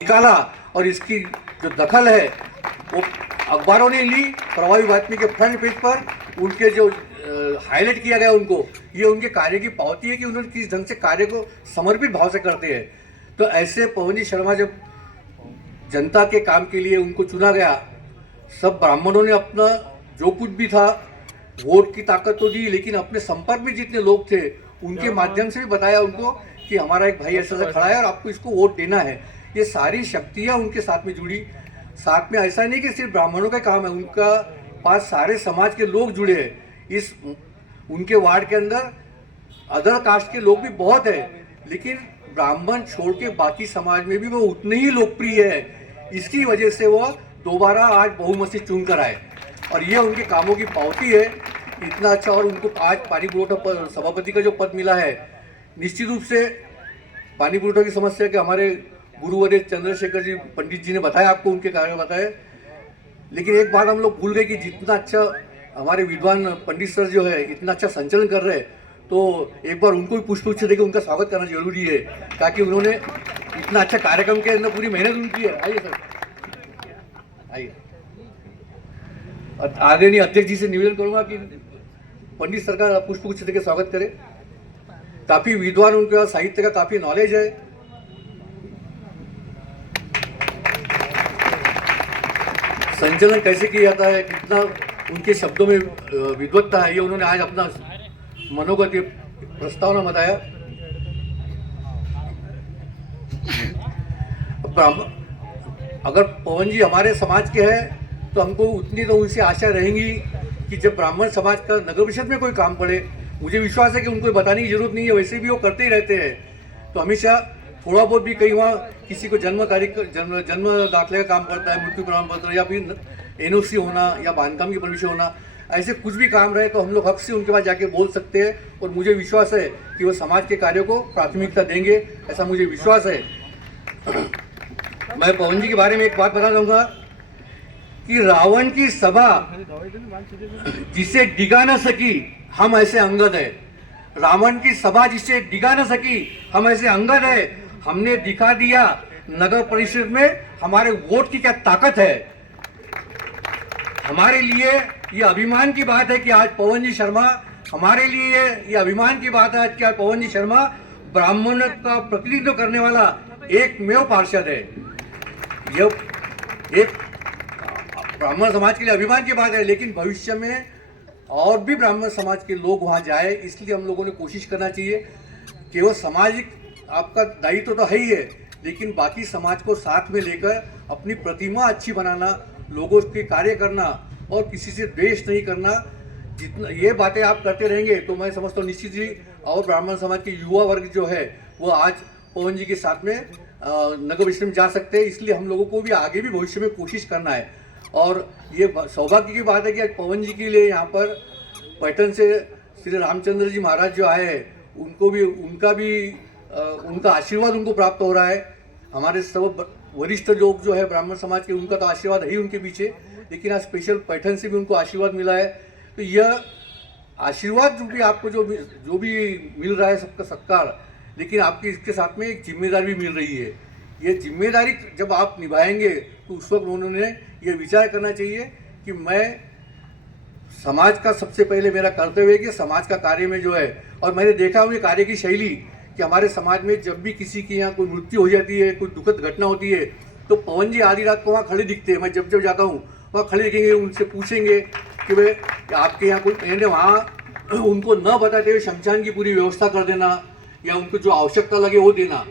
निकाला और इसकी जो दखल है वो अखबारों ने ली, प्रभावी बातमी के फ्रंट पेज पर उनके जो हाईलाइट किया गया उनको, ये उनके कार्य की पावती है कि उन्होंने किस ढंग से कार्य को समर्पित भाव से करते हैं। तो ऐसे पवन जी शर्मा जब जनता के काम के लिए उनको चुना गया, सब ब्राह्मणों ने अपना जो कुछ भी था वोट की ताकत तो दी, लेकिन अपने संपर्क में जितने लोग थे उनके माध्यम से भी बताया उनको कि हमारा एक भाई ऐसा खड़ा है और आपको इसको वोट देना है। ये सारी शक्तियाँ उनके साथ में जुड़ी। साथ में ऐसा नहीं कि सिर्फ ब्राह्मणों का काम है, उनका पास सारे समाज के लोग जुड़े हैं। इस उनके वार्ड के अंदर अदर कास्ट के लोग भी बहुत हैं, लेकिन ब्राह्मण छोड़ के बाकी समाज में भी वो उतने ही लोकप्रिय है। इसकी वजह से वो दोबारा आज बहुमत से चुन कर आए और ये उनके कामों की पावती है। इतना अच्छा, और उनको आज पानी पुरोठा सभापति का जो पद मिला है, निश्चित रूप से पानी पुरोठा की समस्या के हमारे गुरुवर्य चंद्रशेखर जी पंडित जी ने बताया, आपको उनके कार्य बताए। लेकिन एक बात हम लोग भूल गए कि जितना अच्छा हमारे विद्वान पंडित सर जो है इतना अच्छा संचालन कर रहे हैं, तो एक बार उनको भी पुष्प देकर उनका स्वागत करना जरूरी है, ताकि उन्होंने इतना अच्छा कार्यक्रम के अंदर पूरी मेहनत उनकी है। आइए सर, आइए। आदरणीय अध्यक्ष जी से निवेदन करूंगा कि पंडित सर का पुष्प देकर स्वागत करें। काफी विद्वान, उनके पास साहित्य का काफी नॉलेज है। संचालन कैसे किया जाता है, कितना उनके शब्दों में विद्वत्ता है, ये उन्होंने आज अपना मनोगत प्रस्तावना बताया। अगर पवन जी हमारे समाज के हैं तो हमको उतनी तो उनसे आशा रहेंगी कि जब ब्राह्मण समाज का नगर परिषद में कोई काम पड़े, मुझे विश्वास है कि उनको बताने की जरूरत नहीं है, वैसे भी वो करते ही रहते हैं। तो हमेशा थोड़ा बहुत भी कहीं वहाँ किसी को जन्म दाखले का काम करता है, मृत्यु प्रमाण पत्र या फिर एनओसी होना या बांधकाम की परमिशन होना, ऐसे कुछ भी काम रहे तो हम लोग हक से उनके पास जाके बोल सकते हैं। और मुझे विश्वास है कि वो समाज के कार्यों को प्राथमिकता देंगे, ऐसा मुझे विश्वास है। मैं पवन जी के बारे में एक बात बता दूंगा कि रावण की सभा जिसे डिगा न सकी, हम ऐसे अंगद है। रावण की सभा जिसे डिगा न सकी, हम ऐसे अंगद है। हमने दिखा दिया नगर परिषद में हमारे वोट की क्या ताकत है। हमारे लिए ये अभिमान की बात है कि आज पवन जी शर्मा, हमारे लिए ये अभिमान की बात है आज कि आज पवन जी शर्मा ब्राह्मण का प्रतिनिधित्व करने वाला एकमेव पार्षद है। ये एक ब्राह्मण समाज के लिए अभिमान की बात है, लेकिन भविष्य में और भी ब्राह्मण समाज के लोग वहां जाए, इसलिए हम लोगों ने कोशिश करना चाहिए। केवल सामाजिक आपका दायित्व तो है ही है, लेकिन बाकी समाज को साथ में लेकर अपनी प्रतिमा अच्छी बनाना, लोगों के कार्य करना और किसी से द्वेष नहीं करना। जितना ये बातें आप करते रहेंगे तो मैं समझता हूँ निश्चित ही और ब्राह्मण समाज के युवा वर्ग जो है वो आज पवन जी के साथ में नगर परिषद में जा सकते हैं। इसलिए हम लोगों को भी आगे भी भविष्य में कोशिश करना है। और ये सौभाग्य की बात है कि आज पवन जी के लिए यहाँ पर पैटर्न से श्री रामचंद्र जी महाराज जो आए हैं, उनका आशीर्वाद उनको प्राप्त हो रहा है। हमारे सब वरिष्ठ लोग जो है ब्राह्मण समाज के, उनका तो आशीर्वाद है ही उनके पीछे, लेकिन आज स्पेशल पैटर्न से भी उनको आशीर्वाद मिला है। तो यह आशीर्वाद जो भी आपको जो भी मिल रहा है, सबका सत्कार, लेकिन आपकी इसके साथ में एक जिम्मेदारी भी मिल रही है। ये जिम्मेदारी जब आप निभाएंगे तो उस वक्त उन्होंने ये विचार करना चाहिए कि मैं समाज का, सबसे पहले मेरा कर्तव्य है कि समाज का कार्य में जो है, और मैंने देखा हूँ ये कार्य की शैली कि हमारे समाज में जब भी किसी की यहाँ कोई मृत्यु हो जाती है, कोई दुखद घटना होती है, तो पवन जी आधी रात को वहाँ खड़े दिखते हैं। मैं जब जब जाता हूँ वहाँ खड़े दिखेंगे, उनसे पूछेंगे कि भाई आपके यहाँ कोई, मैंने वहाँ उनको न बताते हुए शमशान की पूरी व्यवस्था कर देना या उनको जो आवश्यकता लगे वो देना।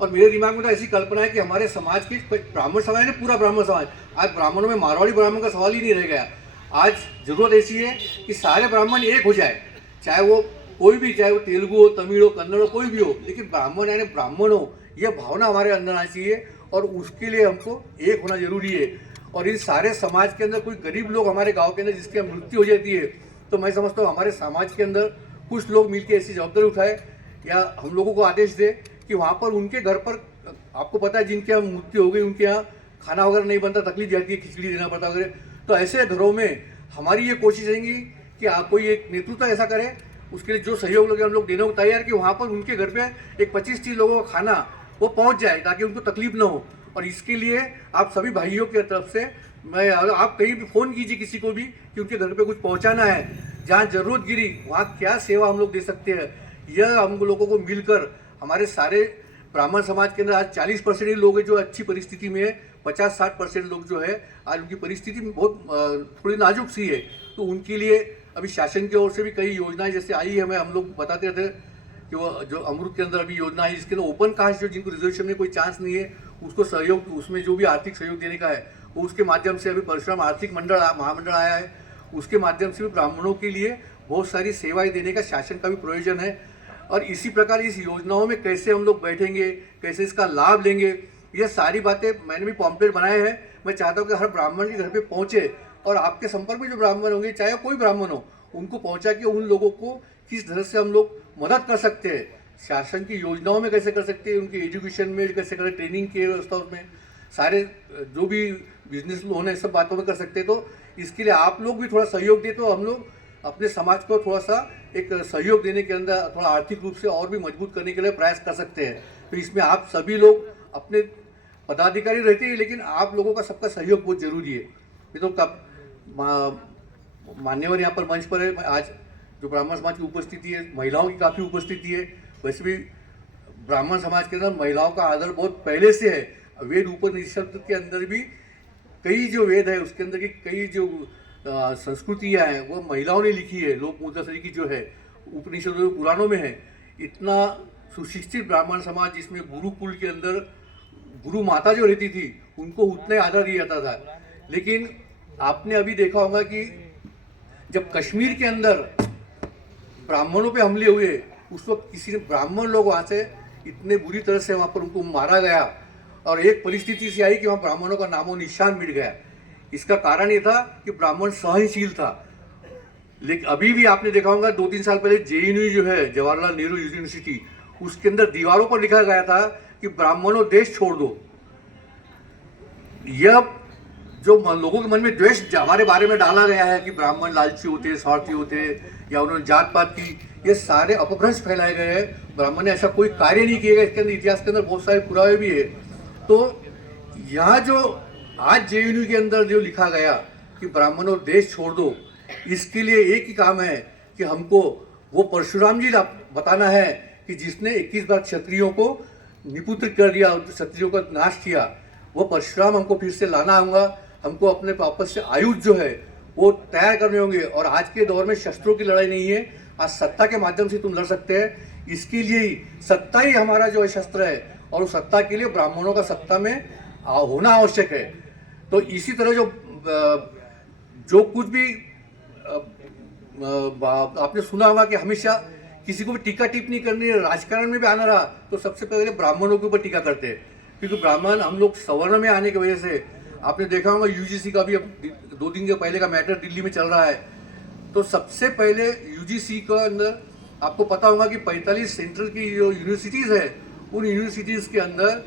और मेरे दिमाग में तो ऐसी कल्पना है कि हमारे समाज की ब्राह्मण समाज है, पूरा ब्राह्मण समाज, आज ब्राह्मणों में मारवाड़ी ब्राह्मण का सवाल ही नहीं रह गया। आज जरूरत ऐसी है कि सारे ब्राह्मण एक हो जाए, चाहे वो कोई भी, चाहे वो तेलुगु हो, तमिल हो, कन्नड़ हो, कोई भी हो, लेकिन ब्राह्मण यानी ब्राह्मण हो, यह भावना हमारे अंदर आनी चाहिए। और उसके लिए हमको एक होना जरूरी है। और इन सारे समाज के अंदर कोई गरीब लोग हमारे गाँव के अंदर जिसकी मृत्यु हो जाती है, तो मैं समझता हूँ हमारे समाज के अंदर कुछ लोग मिलकर ऐसी जवाबदारी उठाए या हम लोगों को आदेश दे कि वहाँ पर उनके घर पर, आपको पता है जिनके यहाँ मृत्यु हो गई उनके यहाँ खाना वगैरह नहीं बनता, तकलीफ जाती है, खिचड़ी देना पड़ता वगैरह, तो ऐसे घरों में हमारी ये कोशिश रहेगी कि कोई एक नेतृत्व ऐसा करे, उसके लिए जो सहयोग लगे हम लोग देने को तैयार, कि वहाँ पर उनके घर पे एक 25-30 लोगों का खाना वो पहुँच जाए ताकि उनको तकलीफ ना हो। और इसके लिए आप सभी भाइयों की तरफ से मैं, आप कहीं भी फ़ोन कीजिए किसी को भी कि उनके घर पे कुछ पहुंचाना है, जहां ज़रूरत गिरी वहां क्या सेवा हम लोग दे सकते हैं, यह हम लोगों को मिलकर, हमारे सारे ब्राह्मण समाज के अंदर आज 40% ही लोग हैं जो अच्छी परिस्थिति में है, 50-60% लोग जो है आज उनकी परिस्थिति में बहुत थोड़ी नाजुक सी है। तो उनके लिए अभी शासन की ओर से भी कई योजनाएं जैसे आई है, हम लोग बताते थे कि वो जो अमृत के अंदर अभी योजना है जिसके अंदर ओपन कास्ट जो जिनको रिजर्वेशन में कोई चांस नहीं है उसको सहयोग, उसमें जो भी आर्थिक सहयोग देने का है वो उसके माध्यम से अभी परशुराम आर्थिक महामंडल आया है, उसके माध्यम से भी ब्राह्मणों के लिए बहुत सारी सेवाएं देने का शासन का भी प्रयोजन है। और इसी प्रकार इस योजनाओं में कैसे हम लोग बैठेंगे, कैसे इसका लाभ लेंगे, ये सारी बातें मैंने भी पॉम्पलेट बनाए हैं। मैं चाहता हूँ कि हर ब्राह्मण के घर पे पहुँचे और आपके संपर्क में जो ब्राह्मण होंगे, चाहे कोई ब्राह्मण हो, उनको पहुँचा के उन लोगों को किस तरह से हम लोग मदद कर सकते हैं, शासन की योजनाओं में कैसे कर सकते हैं, उनके एजुकेशन में कैसे करें, ट्रेनिंग की व्यवस्था में, सारे जो भी बिजनेस लोन है सब बातों में कर सकते हैं। तो इसके लिए आप लोग भी थोड़ा सहयोग दे तो हम लोग अपने समाज को थोड़ा सा एक सहयोग देने के अंदर थोड़ा आर्थिक रूप से और भी मजबूत करने के लिए प्रयास कर सकते हैं। तो इसमें आप सभी लोग अपने पदाधिकारी रहते हैं, लेकिन आप लोगों का सबका सहयोग बहुत जरूरी है। ये तो कब मान्यवर यहाँ पर मंच पर है, आज जो ब्राह्मण समाज की उपस्थिति है, महिलाओं की काफ़ी उपस्थिति है। वैसे भी ब्राह्मण समाज के अंदर महिलाओं का आदर बहुत पहले से है। वेद उपनिषद के अंदर भी कई जो वेद है उसके अंदर की कई जो संस्कृतियाँ हैं वो महिलाओं ने लिखी है। लोक मुद्रासरी की जो है उपनिषद पुराणों में है। इतना सुशिक्षित ब्राह्मण समाज जिसमें गुरुकुल के अंदर गुरु माता जो रहती थी उनको उतना आदर दिया जाता था। लेकिन आपने अभी देखा होगा कि जब कश्मीर के अंदर ब्राह्मणों पे हमले हुए उस वक्त किसी ने ब्राह्मण लोग वहाँ से इतने बुरी तरह से वहाँ पर उनको मारा गया और एक परिस्थिति से आई कि वहाँ ब्राह्मणों का नामो निशान मिट गया। इसका कारण ये था कि ब्राह्मण सहनशील था। लेकिन अभी भी आपने देखा होगा 2-3 साल पहले JNU जो है जवाहरलाल नेहरू यूनिवर्सिटी, उसके अंदर दीवारों पर लिखा गया था कि ब्राह्मणों देश छोड़ दो। यह जो लोगों के मन में द्वेष हमारे बारे में डाला गया है कि ब्राह्मण लालची होते, स्वार्थी होते या उन्होंने जात पात की, ये सारे अपभ्रंश फैलाए गए हैं। ब्राह्मण ने ऐसा कोई कार्य नहीं किया। इसके अंदर इतिहास के अंदर बहुत सारे पुरावे भी है। तो यहाँ जो आज JNU के अंदर जो लिखा गया कि ब्राह्मणों देश छोड़ दो, इसके लिए एक ही काम है कि हमको वो परशुराम जी बताना है कि जिसने 21 बार क्षत्रियों को निपुत्र कर दिया, क्षत्रियों का नाश किया, वो परशुराम हमको फिर से लाना होगा। हमको अपने वापस से आयुध जो है वो तैयार करने होंगे। और आज के दौर में शस्त्रों की लड़ाई नहीं है, आज सत्ता के माध्यम से तुम लड़ सकते हैं। इसके लिए ही सत्ता ही हमारा जो है शस्त्र है और उस सत्ता के लिए ब्राह्मणों का सत्ता में होना आवश्यक है। तो इसी तरह जो कुछ भी आपने सुना होगा कि हमेशा किसी को भी टीका टिप्पणी करनी है, राजकारण में भी आना रहा तो सबसे पहले ब्राह्मणों के ऊपर टीका करते हैं, क्योंकि ब्राह्मण हम लोग सवर्ण में आने की वजह से। आपने देखा होगा UGC का भी अब 2 दिन के पहले का मैटर दिल्ली में चल रहा है। तो सबसे पहले UGC के अंदर आपको पता होगा कि 45 सेंट्रल की जो यूनिवर्सिटीज़ है उन यूनिवर्सिटीज़ के अंदर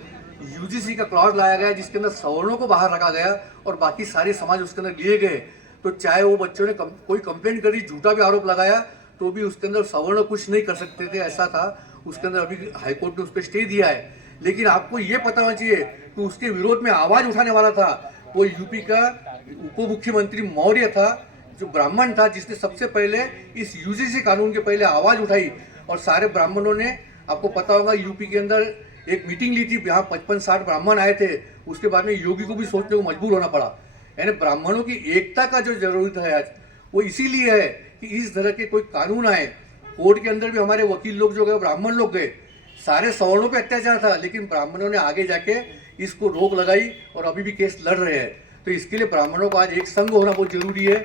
UGC का क्लॉज लाया गया जिसके अंदर सवर्णों को बाहर रखा गया और बाकी सारे समाज उसके अंदर लिए गए। तो चाहे वो बच्चों ने कोई कंप्लेंट करी, झूठा भी आरोप लगाया, तो भी उसके अंदर सवर्ण कुछ नहीं कर सकते थे, ऐसा था। उसके अंदर अभी हाईकोर्ट ने उस पर स्टे दिया है। लेकिन आपको ये पता होना चाहिए कि उसके विरोध में आवाज़ उठाने वाला था वो यूपी का उप मुख्यमंत्री मौर्य था, जो ब्राह्मण था, जिसने सबसे पहले इस UGC कानून के पहले आवाज़ उठाई। और सारे ब्राह्मणों ने, आपको पता होगा यूपी के अंदर एक मीटिंग ली थी, यहाँ 55-60 ब्राह्मण आए थे। उसके बाद में योगी को भी सोचने को मजबूर होना पड़ा। यानी ब्राह्मणों की एकता का जो जरूरत है आज वो इसीलिए है कि इस तरह के कोई कानून आए। कोर्ट के अंदर भी हमारे वकील लोग जो गए ब्राह्मण लोग गए, सारे सवर्णों पे अत्याचार था, लेकिन ब्राह्मणों ने आगे जाके इसको रोक लगाई और अभी भी केस लड़ रहे हैं। तो इसके लिए ब्राह्मणों को आज एक संघ होना बहुत जरूरी है,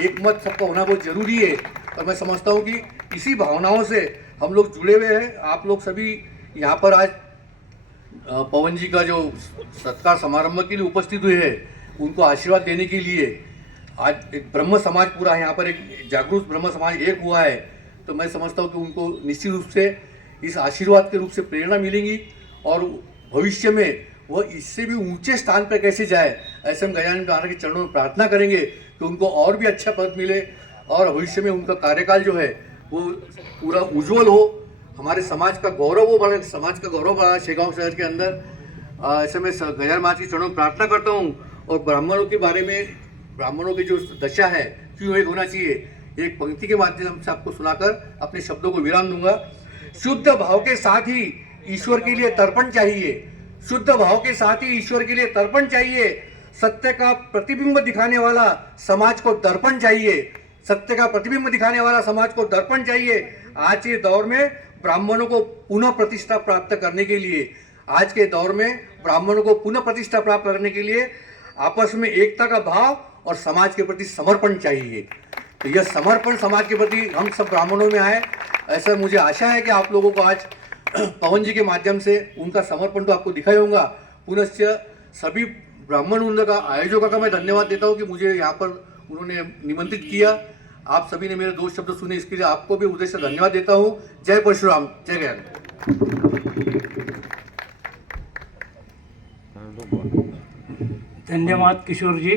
एक मत सबका होना बहुत जरूरी है। और मैं समझता हूँ कि इसी भावनाओं से हम लोग जुड़े हुए हैं। आप लोग सभी यहाँ पर आज पवन जी का जो सत्कार समारंभ के लिए उपस्थित हुए हैं, उनको आशीर्वाद देने के लिए आज एक ब्रह्म समाज पूरा यहाँ पर एक जागरूक ब्रह्म समाज एक हुआ है। तो मैं समझता हूँ कि उनको निश्चित रूप से इस आशीर्वाद के रूप से प्रेरणा मिलेगी और भविष्य में वह इससे भी ऊंचे स्थान पर कैसे जाए, ऐसे हम गजानन महाराज के चरणों में प्रार्थना करेंगे कि उनको और भी अच्छा पद मिले और भविष्य में उनका कार्यकाल जो है वो पूरा उज्जवल हो, हमारे समाज का गौरव हो, बड़े समाज का गौरव बढ़ा शेगांव शहर के अंदर। ऐसे में गजानन महाराज की चरणों में प्रार्थना करता हूँ। और ब्राह्मणों के बारे में, ब्राह्मणों की जो दशा है क्यों एक होना चाहिए, एक पंक्ति के माध्यम से आपको सुनाकर अपने शब्दों को विराम दूंगा। शुद्ध भाव के साथ ही ईश्वर के लिए तर्पण चाहिए, शुद्ध भाव के साथ ही ईश्वर के लिए तर्पण चाहिए। सत्य का प्रतिबिंब दिखाने वाला समाज को दर्पण चाहिए, सत्य का प्रतिबिंब दिखाने वाला समाज को दर्पण चाहिए। आज के दौर में ब्राह्मणों को पुनः प्रतिष्ठा प्राप्त करने के लिए, आज के दौर में ब्राह्मणों को पुनः प्रतिष्ठा प्राप्त करने के लिए आपस में एकता का भाव और समाज के प्रति समर्पण चाहिए। तो यह समर्पण समाज के प्रति हम सब ब्राह्मणों में आए, ऐसा मुझे आशा है कि आप लोगों को आज पवन जी के माध्यम से उनका समर्पण तो आपको दिखाई होगा। पुनश्च सभी ब्राह्मण वृंद का, आयोजकों का मैं धन्यवाद देता हूँ कि मुझे यहाँ पर उन्होंने निमंत्रित किया। आप सभी ने मेरे 2 शब्द सुने, इसके लिए आपको भी हृदय से धन्यवाद देता हूँ। जय परशुराम, जय ज्ञान। धन्यवाद किशोर जी।